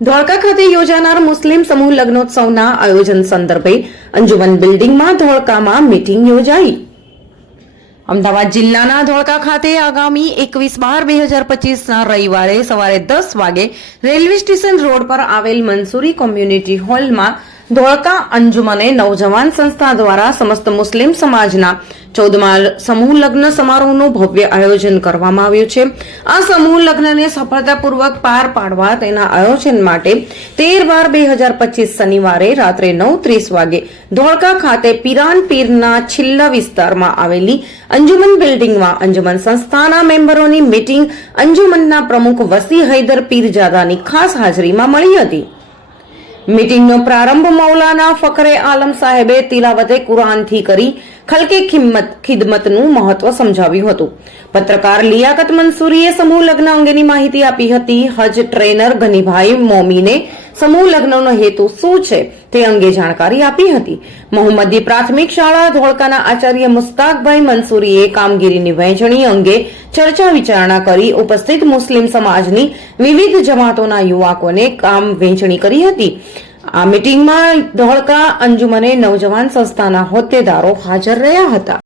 ધોળકા ખાતે યોજાનાર મુસ્લિમ સમૂહ લગ્નોત્સવના આયોજન સંદર્ભે અંજુમન બિલ્ડિંગમાં ધોળકામાં મીટિંગ યોજાઈ. અમદાવાદ જિલ્લાના ધોળકા ખાતે આગામી 21/12/2025ના રવિવારે સવારે 10 વાગે રેલવે સ્ટેશન રોડ પર આવેલ મંસૂરી કોમ્યુનિટી હોલમાં ધોળકા અંજુમને નવજવાન સંસ્થા દ્વારા સમસ્ત મુસ્લિમ સમાજના 14મા સમૂહ લગ્ન સમારોહનું ભવ્ય આયોજન કરવામાં આવ્યું છે. આ સમૂહ લગ્નને સફળતાપૂર્વક પાર પાડવા તેના આયોજન માટે 13/12/2025 શનિવારે રાત્રે 9:30 વાગે ધોળકા ખાતે પીરાન પીરના છિલ્લા વિસ્તારમાં આવેલી અંજુમન બિલ્ડિંગમાં અંજુમન સંસ્થાના મેમ્બરોની મીટિંગ અંજુમનના પ્રમુખ વસી હૈદર પીરજાદાની ખાસ હાજરીમાં મળી હતી. મીટિંગનો પ્રારંભ મૌલાના ફખરે આલમ સાહેબે તિલાવતે કુરાનથી કરી ખલકે ખિદમતનું મહત્વ સમજાવ્યું હતું. પત્રકાર લિયાકત મંસૂરીએ સમૂહ લગ્ન અંગેની માહિતી આપી હતી. હજ ટ્રેનર ગનીભાઈ મોમીને સમૂહ લગ્નનો હેતુ શું છે તે અંગે જાણકારી આપી હતી. મોહમ્મદી પ્રાથમિક શાળા ધોળકાના આચાર્ય મુસ્તાકભાઈ મંસૂરીએ કામગીરીની વહેંચણી અંગે ચર્ચા વિચારણા કરી ઉપસ્થિત મુસ્લિમ સમાજની વિવિધ જમાતોના યુવકોને કામ વહેંચણી કરી હતી. આ મીટિંગમાં ધોળકા અંજુમને નવજવાન સંસ્થાના હોદ્દેદારો હાજર રહ્યા હતા.